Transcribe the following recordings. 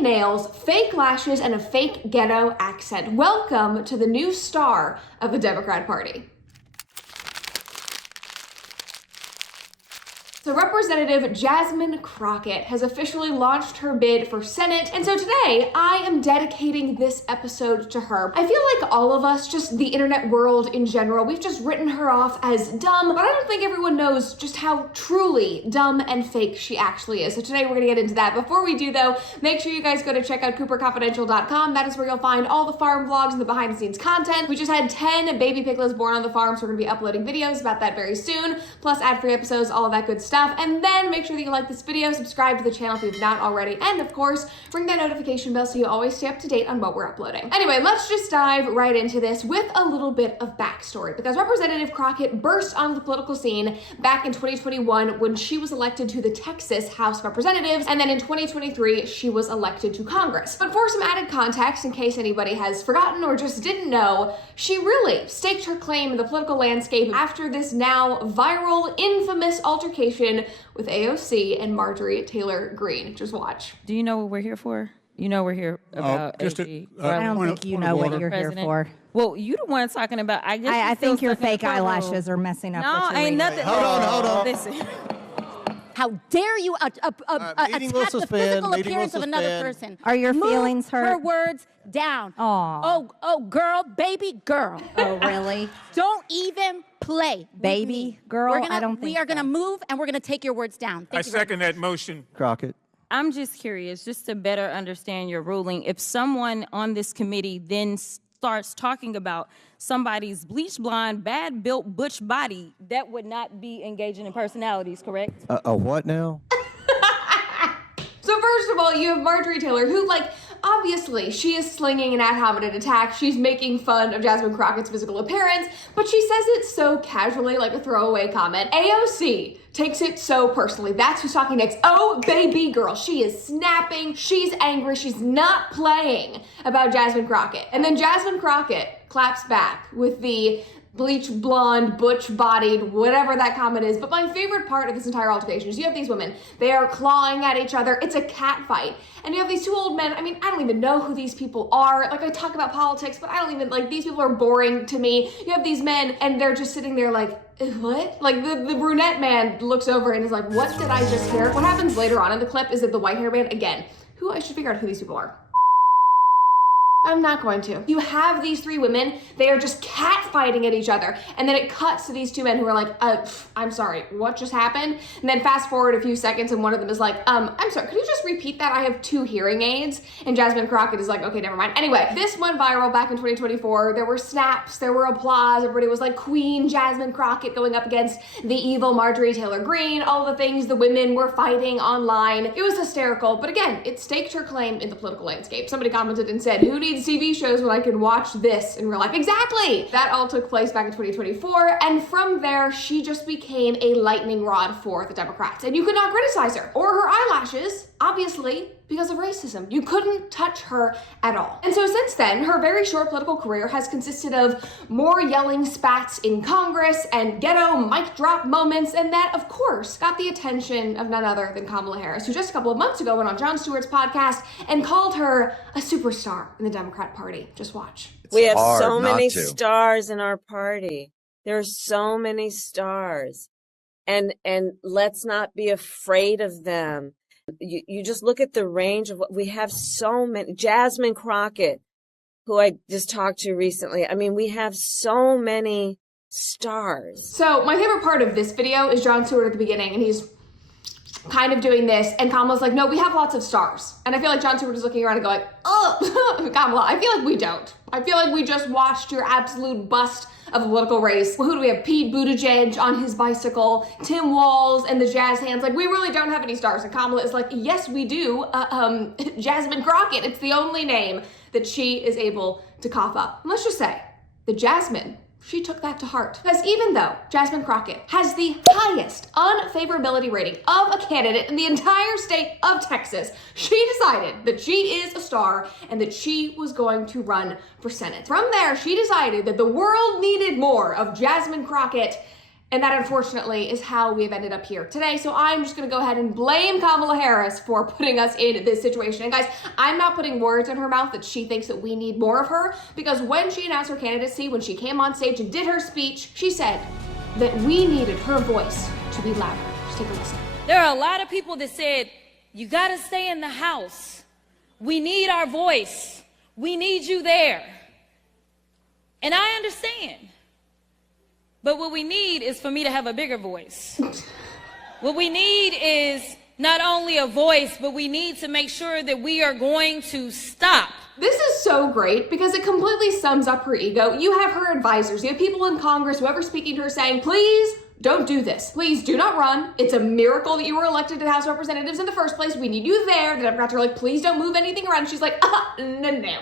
fake nails, fake lashes, and a fake ghetto accent. Welcome to the new star of the Democrat Party. So Representative Jasmine Crockett has officially launched her bid for Senate, and so today I am dedicating this episode to her. I feel like all of us, just the internet world in general, we've just written her off as dumb, but I don't think everyone knows just how truly dumb and fake she actually is. So today we're gonna get into that. Before we do though, make sure you guys go to check out cooperconfidential.com. That is where you'll find all the farm vlogs and the behind the scenes content. We just had 10 baby piglets born on the farm, so we're gonna be uploading videos about that very soon, plus ad-free episodes, all of that good stuff. And then make sure that you like this video, subscribe to the channel if you've not already, and of course, ring that notification bell so you always stay up to date on what we're uploading. Anyway, let's just dive right into this with a little bit of backstory, because Representative Crockett burst onto the political scene back in 2021 when she was elected to the Texas House of Representatives, and then in 2023, she was elected to Congress. But for some added context, in case anybody has forgotten or just didn't know, she really staked her claim in the political landscape after this now viral, infamous altercation with AOC and Marjorie Taylor Greene. Just watch. Do you know what we're here for? You know we're here about AG. I don't think you know what you're here for. Well, you the one talking about, I guess I think your fake eyelashes are messing up what you're ain't reading. nothing. Hold on. Listen. How dare you attack the physical appearance of another person? Are your feelings Move hurt? her words down. Aw. Oh, girl, baby girl. Oh, really? Don't even play. Baby girl? I don't think we are gonna so. move and we're gonna take your words down. I second that motion. Crockett. I'm just curious, just to better understand your ruling, if someone on this committee then starts talking about somebody's bleach blonde, bad built butch body, that would not be engaging in personalities, correct? A what now? So first of all, you have Marjorie Taylor, who, like, obviously she is slinging an ad hominem attack. She's making fun of Jasmine Crockett's physical appearance, but she says it so casually, like a throwaway comment. AOC takes it so personally. That's who's talking next. Oh, baby girl. She is snapping. She's angry. She's not playing about Jasmine Crockett. And then Jasmine Crockett claps back with the bleach blonde, butch-bodied, whatever that comment is. But my favorite part of this entire altercation is you have these women. They are clawing at each other. It's a cat fight. And you have these two old men. I mean, I don't even know who these people are. Like, I talk about politics, but I don't even, like, these people are boring to me. You have these men, and they're just sitting there like, what? Like, the brunette man looks over and is like, what did I just hear? What happens later on in the clip is that the white hair man, again, who I should figure out who these people are. I'm not going to. You have these three women, they are just catfighting at each other, and then it cuts to these two men who are like, I'm sorry, what just happened? And then fast forward a few seconds and one of them is like, I'm sorry, could you just repeat that? I have 2 hearing aids. And Jasmine Crockett is like, okay, never mind. Anyway, this went viral back in 2024. There were snaps, there were applause, everybody was like, Queen Jasmine Crockett going up against the evil Marjorie Taylor Greene, all the things the women were fighting online. It was hysterical, but again, it staked her claim in the political landscape. Somebody commented and said, who needs TV shows when I can watch this in real life? Exactly! That all took place back in 2024, and from there, she just became a lightning rod for the Democrats. And you could not criticize her or her eyelashes, obviously, because of racism. You couldn't touch her at all. And so since then, her very short political career has consisted of more yelling spats in Congress and ghetto mic drop moments, and that, of course, got the attention of none other than Kamala Harris, who just a couple of months ago went on Jon Stewart's podcast and called her a superstar in the Democrat Party. Just watch. We have so many stars in our party. There are so many stars. And let's not be afraid of them. You just look at the range of what we have. So many. Jasmine Crockett, who I just talked to recently. I mean, we have so many stars. So my favorite part of this video is Jon Stewart at the beginning, and he's kind of doing this, and Kamala's like, no, we have lots of stars. And I feel like Jon Stewart is looking around and going, oh, Kamala, I feel like we don't. I feel like we just watched your absolute bust of a political race. Who do we have? Pete Buttigieg on his bicycle, Tim Walz and the jazz hands. Like, we really don't have any stars. And Kamala is like, yes, we do. Jasmine Crockett. It's the only name that she is able to cough up. And let's just say that Jasmine, she took that to heart. Because even though Jasmine Crockett has the highest unfavorability rating of a candidate in the entire state of Texas, she decided that she is a star and that she was going to run for Senate. From there, she decided that the world needed more of Jasmine Crockett, And that, unfortunately, is how we've ended up here today. So I'm just going to go ahead and blame Kamala Harris for putting us in this situation. And guys, I'm not putting words in her mouth that she thinks that we need more of her, because when she announced her candidacy, when she came on stage and did her speech, she said that we needed her voice to be louder. Just take a listen. There are a lot of people that said, you got to stay in the house. We need our voice. We need you there. And I understand. But what we need is for me to have a bigger voice. What we need is not only a voice, but we need to make sure that we are going to stop. This is so great because it completely sums up her ego. You have her advisors, you have people in Congress, whoever's speaking to her saying, please don't do this. Please do not run. It's a miracle that you were elected to the House of Representatives in the first place. We need you there. The Democrats are like, please don't move anything around. She's like, no,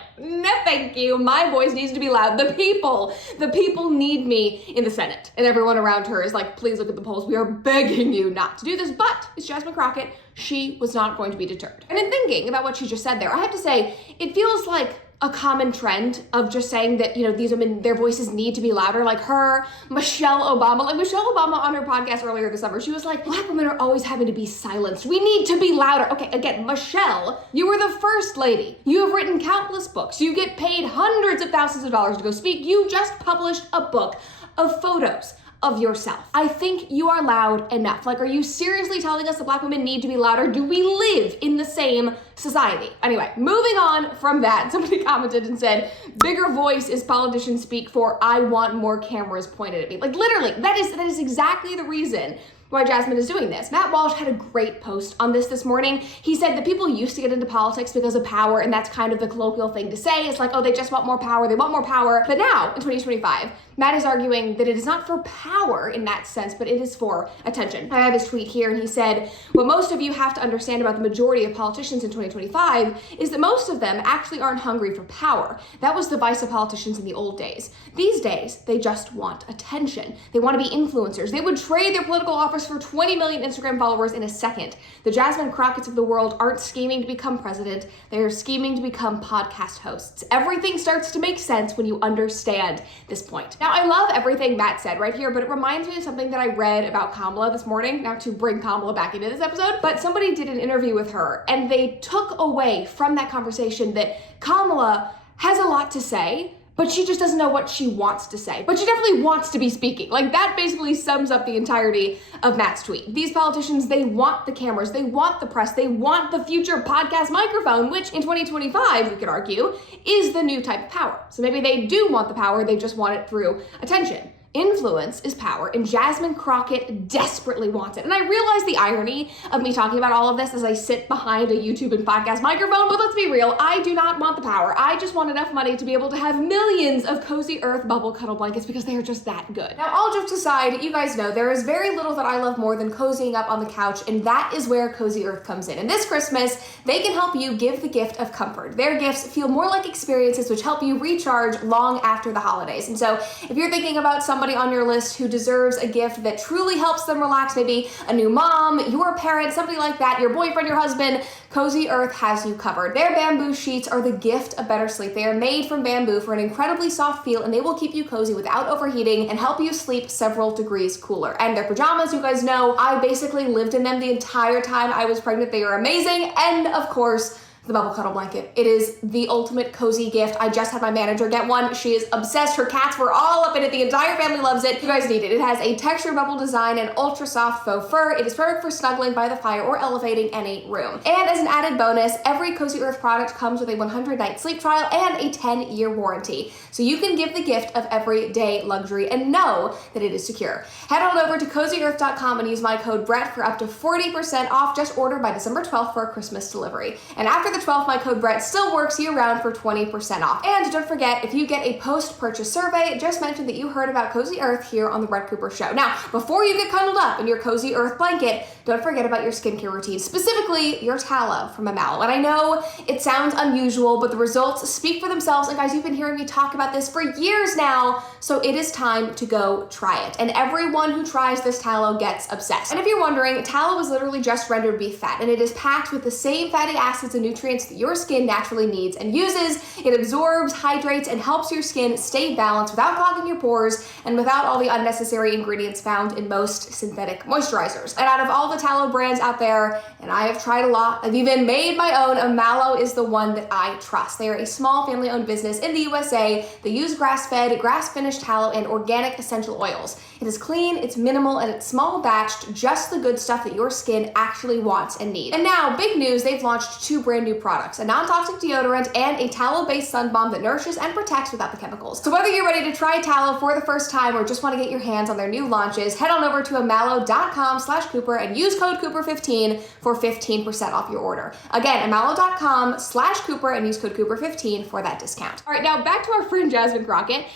thank you. My voice needs to be loud. The people need me in the Senate. And everyone around her is like, please look at the polls. We are begging you not to do this. But it's Jasmine Crockett. She was not going to be deterred. And in thinking about what she just said there, I have to say, it feels like a common trend of just saying that, these women, their voices need to be louder. Like her, Michelle Obama on her podcast earlier this summer, she was like, Black women are always having to be silenced. We need to be louder. Okay, again, Michelle, you were the first lady. You have written countless books. You get paid hundreds of thousands of dollars to go speak. You just published a book of photos of yourself. I think you are loud enough. Like, are you seriously telling us that Black women need to be louder? Do we live in the same society? Anyway, moving on from that, somebody commented and said, bigger voice is politicians speak for, I want more cameras pointed at me. Like, literally, that is exactly the reason why Jasmine is doing this. Matt Walsh had a great post on this morning. He said that people used to get into politics because of power, and that's kind of the colloquial thing to say. It's like, oh, they just want more power, they want more power. But now, in 2025, Matt is arguing that it is not for power in that sense, but it is for attention. I have his tweet here, and he said, what most of you have to understand about the majority of politicians in 2025 is that most of them actually aren't hungry for power. That was the vice of politicians in the old days. These days, they just want attention. They want to be influencers. They would trade their political office for 20 million Instagram followers in a second. The Jasmine Crockett's of the world aren't scheming to become president. They are scheming to become podcast hosts. Everything starts to make sense when you understand this point. Now, I love everything Matt said right here, but it reminds me of something that I read about Kamala this morning, not to bring Kamala back into this episode, but somebody did an interview with her, and they took away from that conversation that Kamala has a lot to say, but she just doesn't know what she wants to say. But she definitely wants to be speaking. Like, that basically sums up the entirety of Matt's tweet. These politicians, they want the cameras, they want the press, they want the future podcast microphone, which in 2025, we could argue, is the new type of power. So maybe they do want the power, they just want it through attention. Influence is power, and Jasmine Crockett desperately wants it. And I realize the irony of me talking about all of this as I sit behind a YouTube and podcast microphone, but let's be real, I do not want the power. I just want enough money to be able to have millions of Cozy Earth bubble cuddle blankets because they are just that good. Now, all jokes aside, you guys know there is very little that I love more than cozying up on the couch, and that is where Cozy Earth comes in. And this Christmas, they can help you give the gift of comfort. Their gifts feel more like experiences which help you recharge long after the holidays. And so if you're thinking about somebody on your list who deserves a gift that truly helps them relax, maybe a new mom, your parent, somebody like that, your boyfriend, your husband, Cozy Earth has you covered. Their bamboo sheets are the gift of better sleep. They are made from bamboo for an incredibly soft feel, and they will keep you cozy without overheating and help you sleep several degrees cooler. And their pajamas, you guys know, I basically lived in them the entire time I was pregnant. They are amazing. And of course, the bubble cuddle blanket. It is the ultimate cozy gift. I just had my manager get one. She is obsessed. Her cats were all up in it. The entire family loves it. You guys need it. It has a textured bubble design and ultra soft faux fur. It is perfect for snuggling by the fire or elevating any room. And as an added bonus, every Cozy Earth product comes with a 100-night sleep trial and a 10-year warranty. So you can give the gift of everyday luxury and know that it is secure. Head on over to CozyEarth.com and use my code Brett for up to 40% off. Just order by December 12th for a Christmas delivery. And after the 12th, my code Brett still works year-round for 20% off. And don't forget, if you get a post-purchase survey, just mention that you heard about Cozy Earth here on The Brett Cooper Show. Now, before you get cuddled up in your Cozy Earth blanket, don't forget about your skincare routine, specifically your tallow from Mamalo. And I know it sounds unusual, but the results speak for themselves. And guys, you've been hearing me talk about this for years now, so it is time to go try it. And everyone who tries this tallow gets obsessed. And if you're wondering, tallow is literally just rendered beef fat, and it is packed with the same fatty acids and nutrients nutrients that your skin naturally needs and uses. It absorbs, hydrates, and helps your skin stay balanced without clogging your pores and without all the unnecessary ingredients found in most synthetic moisturizers. And out of all the tallow brands out there, and I have tried a lot, I've even made my own, Mallow is the one that I trust. They are a small family-owned business in the USA. They use grass-fed, grass-finished tallow and organic essential oils. It is clean, it's minimal, and it's small batched, just the good stuff that your skin actually wants and needs. And now, big news, they've launched 2 brand new products, a non-toxic deodorant and a tallow-based sun balm that nourishes and protects without the chemicals. So whether you're ready to try tallow for the first time or just want to get your hands on their new launches, head on over to amallow.com/Cooper and use code Cooper15 for 15% off your order. Again, amallow.com/Cooper and use code Cooper15 for that discount. All right, now back to our friend Jasmine Crockett.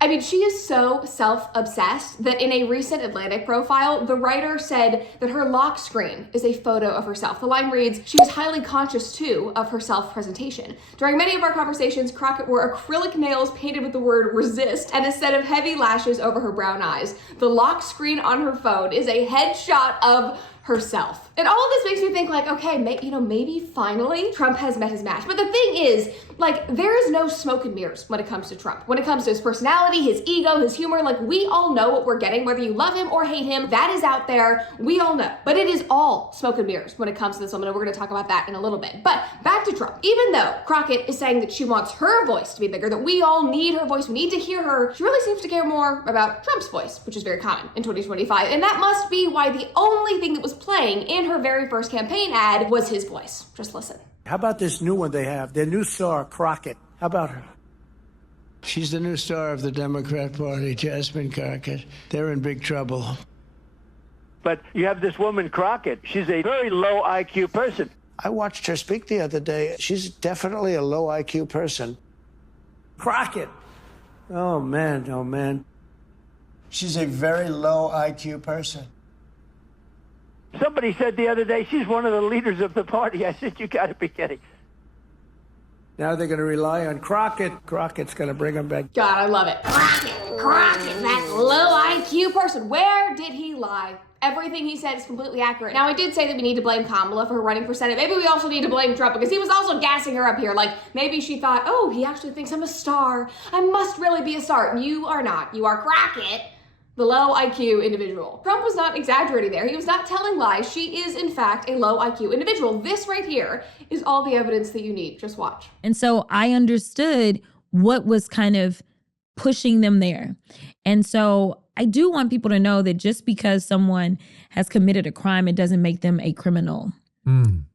I mean, she is so self-obsessed that in a recent Atlantic profile, the writer said that her lock screen is a photo of herself. The line reads, "She was highly conscious, too, of her self-presentation. During many of our conversations, Crockett wore acrylic nails painted with the word resist and a set of heavy lashes over her brown eyes. The lock screen on her phone is a headshot of herself." And all of this makes me think like, okay, maybe finally Trump has met his match. But the thing is, like, there is no smoke and mirrors when it comes to Trump. When it comes to his personality, his ego, his humor, like, we all know what we're getting, whether you love him or hate him, that is out there. We all know. But it is all smoke and mirrors when it comes to this woman, and we're gonna talk about that in a little bit. But back to Trump. Even though Crockett is saying that she wants her voice to be bigger, that we all need her voice, we need to hear her, she really seems to care more about Trump's voice, which is very common in 2025. And that must be why the only thing that was playing in her very first campaign ad was his voice. Just listen. How about this new one they have? Their new star, Crockett. How about her? She's the new star of the Democrat Party, Jasmine Crockett. They're in big trouble. But you have this woman, Crockett. She's a very low IQ person. I watched her speak the other day. She's definitely a low IQ person. Crockett. Oh, man. She's a very low IQ person. Somebody said the other day she's one of the leaders of the party. I said, you got to be kidding. Now they're going to rely on Crockett. Crockett's going to bring them back. God, I love it. Crockett, that low IQ person. Where did he lie? Everything he said is completely accurate. Now, I did say that we need to blame Kamala for her running for Senate. Maybe we also need to blame Trump because he was also gassing her up here. Like, maybe she thought, oh, he actually thinks I'm a star. I must really be a star. You are not. You are Crockett, the low IQ individual. Trump was not exaggerating there. He was not telling lies. She is, in fact, a low IQ individual. This right here is all the evidence that you need. Just watch. And so I understood what was kind of pushing them there. And so I do want people to know that just because someone has committed a crime, it doesn't make them a criminal.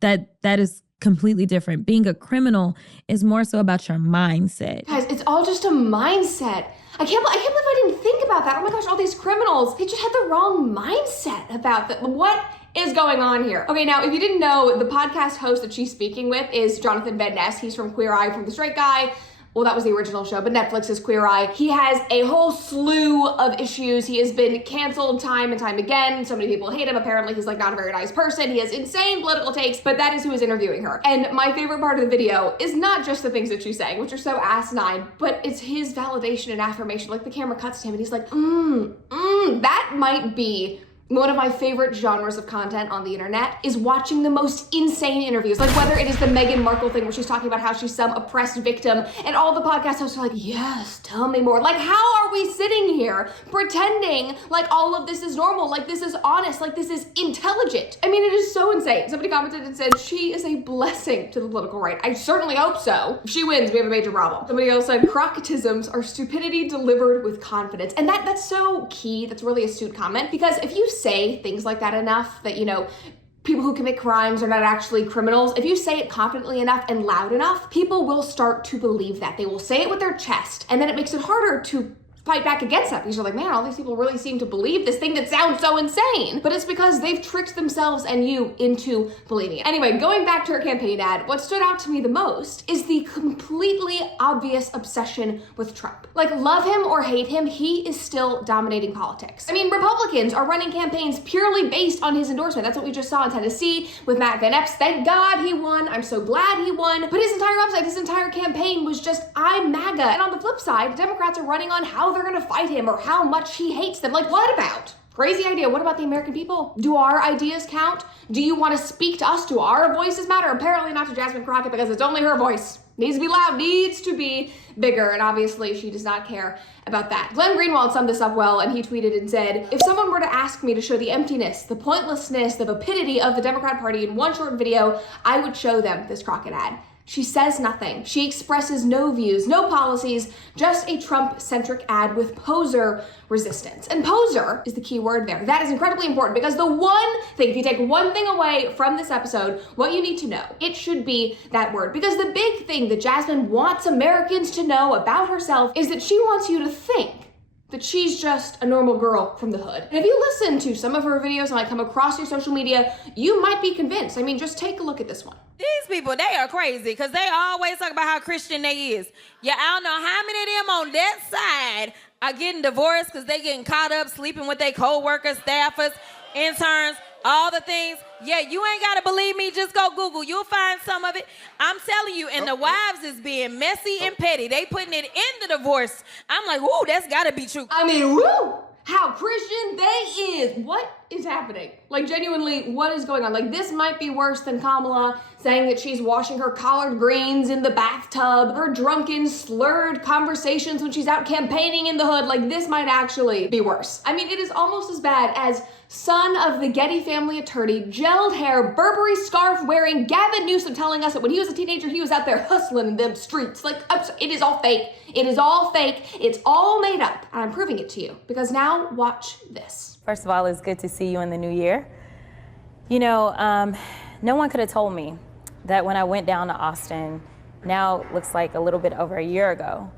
That is completely different. Being a criminal is more so about your mindset. Guys, it's all just a mindset. I can't believe I didn't think about that. Oh my gosh, all these criminals, they just had the wrong mindset about that. What is going on here? Okay, now, if you didn't know, the podcast host that she's speaking with is Jonathan Van Ness. He's from Queer Eye, from The Straight Guy. Well, that was the original show, but Netflix is Queer Eye. He has a whole slew of issues. He has been canceled time and time again. So many people hate him. Apparently, he's like not a very nice person. He has insane political takes, but that is who is interviewing her. And my favorite part of the video is not just the things that she's saying, which are so asinine, but it's his validation and affirmation. Like, the camera cuts to him and he's like, that might be one of my favorite genres of content on the internet, is watching the most insane interviews. Like, whether it is the Meghan Markle thing where she's talking about how she's some oppressed victim and all the podcast hosts are like, yes, tell me more. Like, how are we sitting here pretending like all of this is normal, like this is honest, like this is intelligent? I mean, it is so insane. Somebody commented and said, she is a blessing to the political right. I certainly hope so. If she wins, we have a major problem. Somebody else said, Crocketisms are stupidity delivered with confidence. And that's so key. That's really astute comment, because if you say things like that enough, that, you know, people who commit crimes are not actually criminals, if you say it confidently enough and loud enough, people will start to believe that. They will say it with their chest, and then it makes it harder to fight back against that, because you're like, man, all these people really seem to believe this thing that sounds so insane. But it's because they've tricked themselves and you into believing it. Anyway, going back to her campaign ad, what stood out to me the most is the completely obvious obsession with Trump. Like, love him or hate him, he is still dominating politics. I mean, Republicans are running campaigns purely based on his endorsement. That's what we just saw in Tennessee with Matt Van Epps. Thank God he won. I'm so glad he won. But his entire website, his entire campaign was just, I'm MAGA. And on the flip side, Democrats are running on how they're gonna fight him or how much he hates them. Like, what about Crazy idea. What about the American people? Do our ideas count? Do you want to speak to us? Do our voices matter? Apparently not to Jasmine Crockett, because it's only her voice. Needs to be loud, needs to be bigger, and obviously she does not care about that. Glenn Greenwald summed this up well, and he tweeted and said, if someone were to ask me to show the emptiness, the pointlessness, the vapidity of the Democrat Party in one short video, I would show them this Crockett ad. She says nothing. She expresses no views, no policies, just a Trump-centric ad with poser resistance. And poser is the key word there. That is incredibly important, because the one thing, if you take one thing away from this episode, what you need to know, it should be that word. Because the big thing that Jasmine wants Americans to know about herself is that she wants you to think that she's just a normal girl from the hood. And if you listen to some of her videos and like come across your social media, you might be convinced. I mean, just take a look at this one. These people, they are crazy, because they always talk about how Christian they is. Yeah, I don't know how many of them on that side are getting divorced because they getting caught up sleeping with their co-workers, staffers, interns, all the things. Yeah, you ain't got to believe me. Just go Google. You'll find some of it. I'm telling you, and the wives is being messy and petty. They putting it in the divorce. I'm like, ooh, that's got to be true. I mean, woo! How Christian they is. What is happening? Like, genuinely, what is going on? Like, this might be worse than Kamala saying that she's washing her collard greens in the bathtub, her drunken, slurred conversations when she's out campaigning in the hood. Like, this might actually be worse. I mean, it is almost as bad as son of the Getty family attorney, gelled hair, Burberry scarf wearing Gavin Newsom telling us that when he was a teenager, he was out there hustling in them streets. Like, it is all fake. It is all fake. It's all made up. And I'm proving it to you, because now watch this. First of all, it's good to see you in the new year. You know, no one could have told me that when I went down to Austin, now it looks like a little bit over a year ago,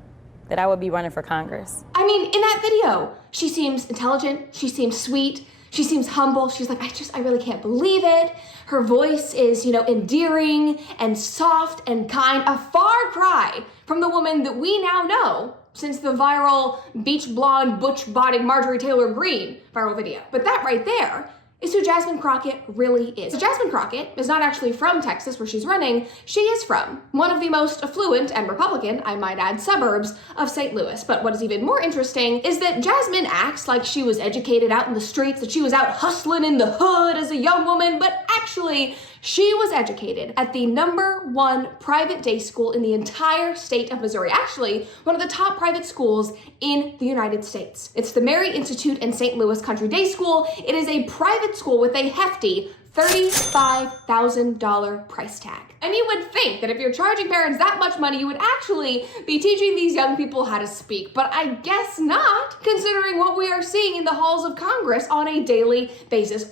that I would be running for Congress. I mean, in that video, she seems intelligent. She seems sweet. She seems humble. She's like, I really can't believe it. Her voice is, endearing and soft and kind. A far cry from the woman that we now know since the viral beach blonde, butch-bodied Marjorie Taylor Greene viral video. But that right there is who Jasmine Crockett really is. So Jasmine Crockett is not actually from Texas, where she's running. She is from one of the most affluent and Republican, I might add, suburbs of St. Louis. But what is even more interesting is that Jasmine acts like she was educated out in the streets, that she was out hustling in the hood as a young woman, but actually, she was educated at the #1 private day school in the entire state of Missouri. Actually, one of the top private schools in the United States. It's the Mary Institute and St. Louis Country Day School. It is a private school with a hefty $35,000 price tag. And you would think that if you're charging parents that much money, you would actually be teaching these young people how to speak. But I guess not, considering what we are seeing in the halls of Congress on a daily basis.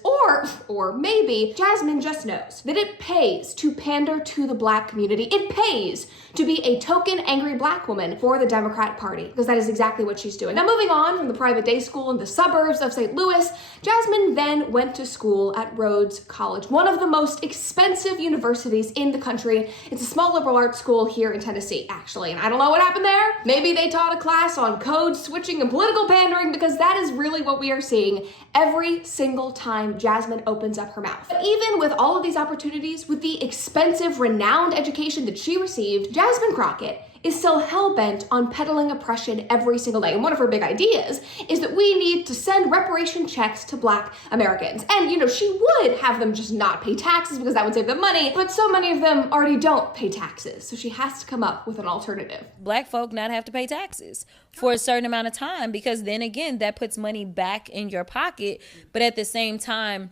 Or maybe Jasmine just knows that it pays to pander to the Black community. It pays to be a token angry Black woman for the Democrat Party, because that is exactly what she's doing. Now, moving on from the private day school in the suburbs of St. Louis, Jasmine then went to school at Rhodes College, one of the most expensive universities in the country. It's a small liberal arts school here in Tennessee, actually, and I don't know what happened there. Maybe they taught a class on code switching and political pandering, because that is really what we are seeing every single time Jasmine opens up her mouth. But even with all of these opportunities, with the expensive, renowned education that she received, Jasmine Crockett is still hell-bent on peddling oppression every single day. And one of her big ideas is that we need to send reparation checks to Black Americans. And, she would have them just not pay taxes, because that would save them money, but so many of them already don't pay taxes. So she has to come up with an alternative. Black folk not have to pay taxes for a certain amount of time, because then again, that puts money back in your pocket. But at the same time,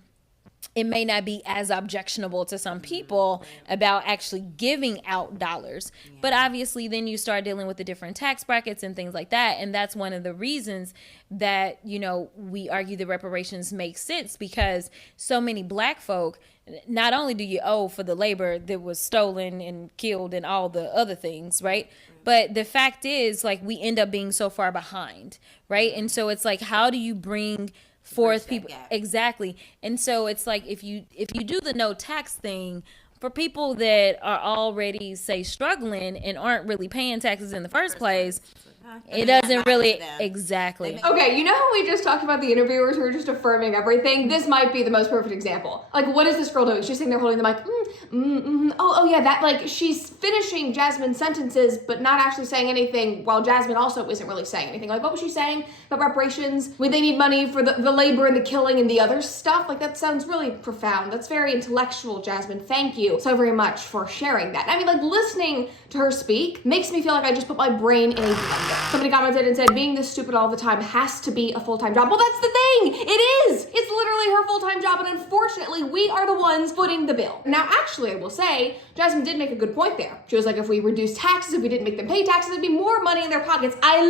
it may not be as objectionable to some people about actually giving out dollars. But obviously then you start dealing with the different tax brackets and things like that. And that's one of the reasons that, we argue the reparations make sense, because so many Black folk, not only do you owe for the labor that was stolen and killed and all the other things, right? But the fact is, like, we end up being so far behind, right? And so it's like, how do you bring forth people? Exactly. And so it's like, if you do the no tax thing for people that are already, say, struggling and aren't really paying taxes in the first place, It doesn't really, exactly. Okay, you know how we just talked about the interviewers who are just affirming everything? This might be the most perfect example. Like, what is this girl doing? She's sitting there holding the mic, oh yeah, that, like, she's finishing Jasmine's sentences, but not actually saying anything, while Jasmine also isn't really saying anything. Like, what was she saying about reparations? Would they need money for the labor and the killing and the other stuff? Like, that sounds really profound. That's very intellectual, Jasmine. Thank you so very much for sharing that. I mean, like, listening to her speak makes me feel like I just put my brain in a blender. Somebody commented and said, being this stupid all the time has to be a full-time job. Well, that's the thing. It is. It's literally her full-time job, and unfortunately, we are the ones footing the bill. Now, actually, I will say, Jasmine did make a good point there. She was like, if we reduce taxes, if we didn't make them pay taxes, there'd be more money in their pockets. I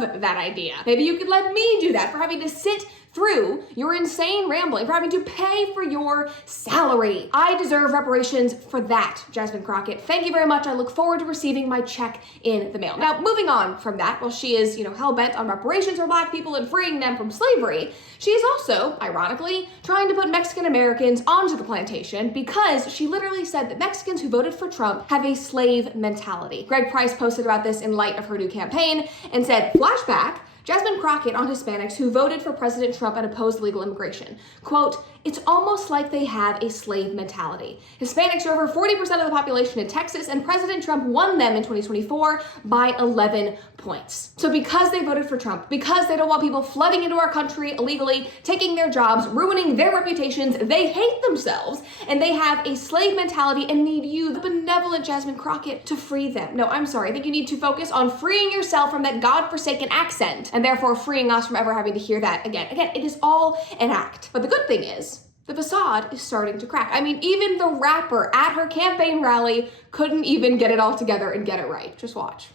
love that idea. Maybe you could let me do that for having to sit through your insane rambling, for having to pay for your salary. I deserve reparations for that, Jasmine Crockett. Thank you very much. I look forward to receiving my check in the mail. Now, moving on from that, while she is, hell-bent on reparations for Black people and freeing them from slavery, she is also, ironically, trying to put Mexican Americans onto the plantation because she literally said that Mexicans who voted for Trump have a slave mentality. Greg Price posted about this in light of her new campaign and said, flashback, Jasmine Crockett on Hispanics who voted for President Trump and opposed legal immigration. Quote, it's almost like they have a slave mentality. Hispanics are over 40% of the population in Texas, and President Trump won them in 2024 by 11 points. So because they voted for Trump, because they don't want people flooding into our country illegally, taking their jobs, ruining their reputations, they hate themselves, and they have a slave mentality and need you, the benevolent Jasmine Crockett, to free them. No, I'm sorry. I think you need to focus on freeing yourself from that godforsaken accent, and therefore freeing us from ever having to hear that again. Again, it is all an act. But the good thing is, the facade is starting to crack. I mean, even the rapper at her campaign rally couldn't even get it all together and get it right. Just watch.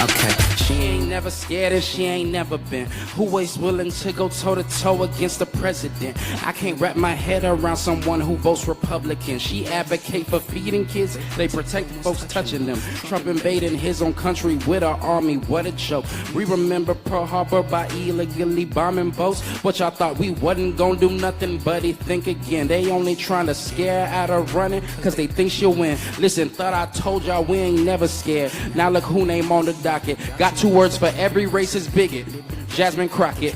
Okay, she ain't never scared and she ain't never been. Who is willing to go toe-to-toe against the president? I can't wrap my head around someone who votes Republican. She advocate for feeding kids, they protect folks touching them. Trump invading his own country with our army, what a joke. We remember Pearl Harbor by illegally bombing boats, but y'all thought we wasn't gonna do nothing, buddy, think again. They only trying to scare out of running, cause they think she'll win. Listen, thought I told y'all we ain't never scared. Now look who name on the docket. Got 2 words for every racist bigot. Jasmine Crockett.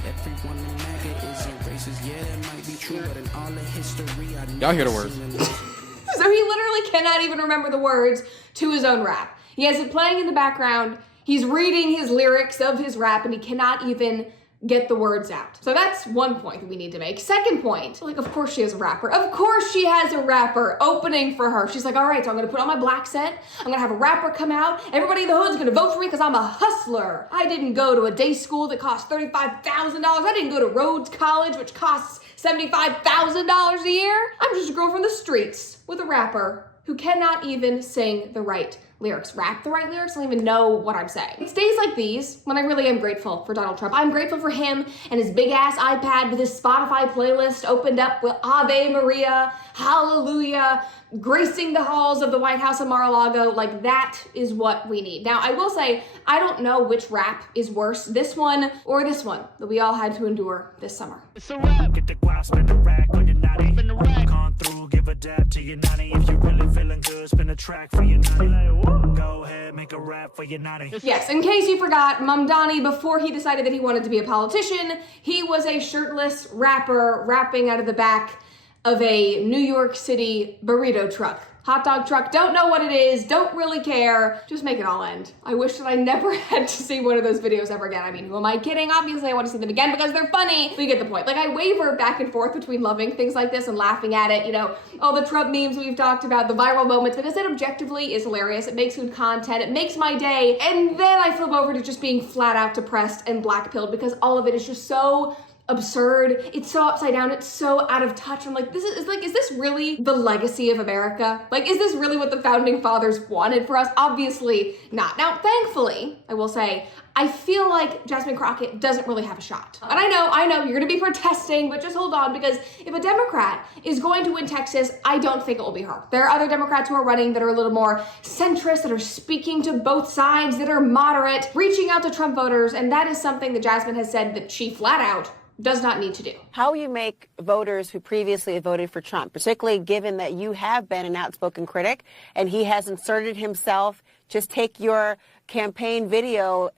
Y'all hear the words. So he literally cannot even remember the words to his own rap. He has it playing in the background. He's reading his lyrics of his rap and he cannot even get the words out. So that's one point that we need to make. Second point, like, of course she has a rapper. Of course she has a rapper opening for her. She's like, all right, so I'm gonna put on my black scent. I'm gonna have a rapper come out. Everybody in the hood's gonna vote for me because I'm a hustler. I didn't go to a day school that costs $35,000. I didn't go to Rhodes College, which costs $75,000 a year. I'm just a girl from the streets with a rapper who cannot even sing the right lyrics. Rap the right lyrics? I don't even know what I'm saying. It's days like these when I really am grateful for Donald Trump. I'm grateful for him and his big ass iPad with his Spotify playlist opened up with Ave Maria, Hallelujah, gracing the halls of the White House of Mar-a-Lago. Like, that is what we need. Now, I will say, I don't know which rap is worse, this one or this one that we all had to endure this summer. It's a rap. Get the guap, spin the rack on your natty. Spin the rack. Come through, give a dab to your nanny. If you really feeling good, spin a track for your nanny. Go ahead, make a rap for your nanny. Yes, in case you forgot, Mamdani, before he decided that he wanted to be a politician, he was a shirtless rapper rapping out of the back of a New York City burrito truck. Hot dog truck, don't know what it is, don't really care, just make it all end. I wish that I never had to see one of those videos ever again. I mean, who am I kidding? Obviously I want to see them again because they're funny. We get the point. Like, I waver back and forth between loving things like this and laughing at it, all the Trump memes we've talked about, the viral moments, because it objectively is hilarious. It makes good content, it makes my day, and then I flip over to just being flat out depressed and black-pilled because all of it is just so absurd. It's so upside down. It's so out of touch. I'm like, is this really the legacy of America? Like, is this really what the founding fathers wanted for us? Obviously not. Now, thankfully, I will say, I feel like Jasmine Crockett doesn't really have a shot. And I know, you're gonna be protesting, but just hold on, because if a Democrat is going to win Texas, I don't think it will be her. There are other Democrats who are running that are a little more centrist, that are speaking to both sides, that are moderate, reaching out to Trump voters, and that is something that Jasmine has said that she flat out does not need to do. How will you make voters who previously have voted for Trump, particularly given that you have been an outspoken critic and he has inserted himself Just take your campaign video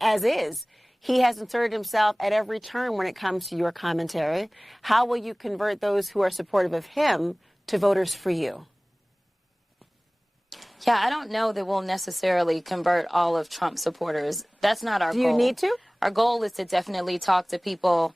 as is. He has inserted himself at every turn when it comes to your commentary. How will you convert those who are supportive of him to voters for you? Yeah, I don't know that we'll necessarily convert all of Trump supporters. That's not our goal. Do you need to? Our goal is to definitely talk to people.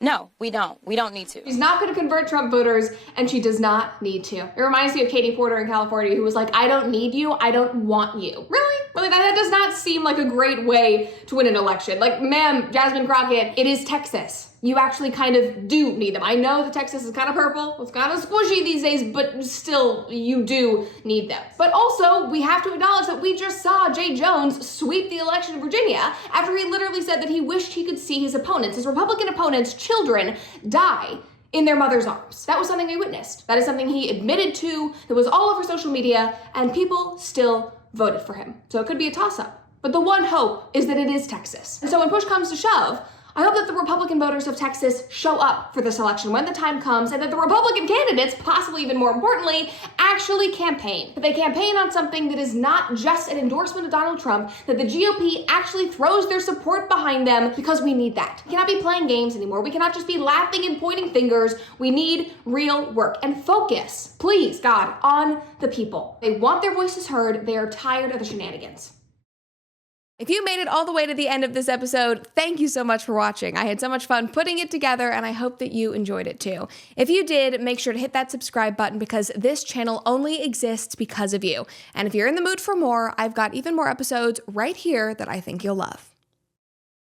No, we don't. We don't need to. She's not going to convert Trump voters, and she does not need to. It reminds me of Katie Porter in California, who was like, I don't need you, I don't want you. Really? Really? That does not seem like a great way to win an election. Like, ma'am, Jasmine Crockett, it is Texas. You actually kind of do need them. I know that Texas is kind of purple, it's kind of squishy these days, but still, you do need them. But also, we have to acknowledge that we just saw Jay Jones sweep the election in Virginia after he literally said that he wished he could see his opponents, his Republican opponents' children, die in their mother's arms. That was something we witnessed. That is something he admitted to, that was all over social media, and people still voted for him. So it could be a toss-up. But the one hope is that it is Texas. And so when push comes to shove, I hope that the Republican voters of Texas show up for this election when the time comes, and that the Republican candidates, possibly even more importantly, actually campaign. That they campaign on something that is not just an endorsement of Donald Trump, that the GOP actually throws their support behind them, because we need that. We cannot be playing games anymore. We cannot just be laughing and pointing fingers. We need real work and focus, please, God, on the people. They want their voices heard. They are tired of the shenanigans. If you made it all the way to the end of this episode, thank you so much for watching. I had so much fun putting it together, and I hope that you enjoyed it too. If you did, make sure to hit that subscribe button, because this channel only exists because of you. And if you're in the mood for more, I've got even more episodes right here that I think you'll love.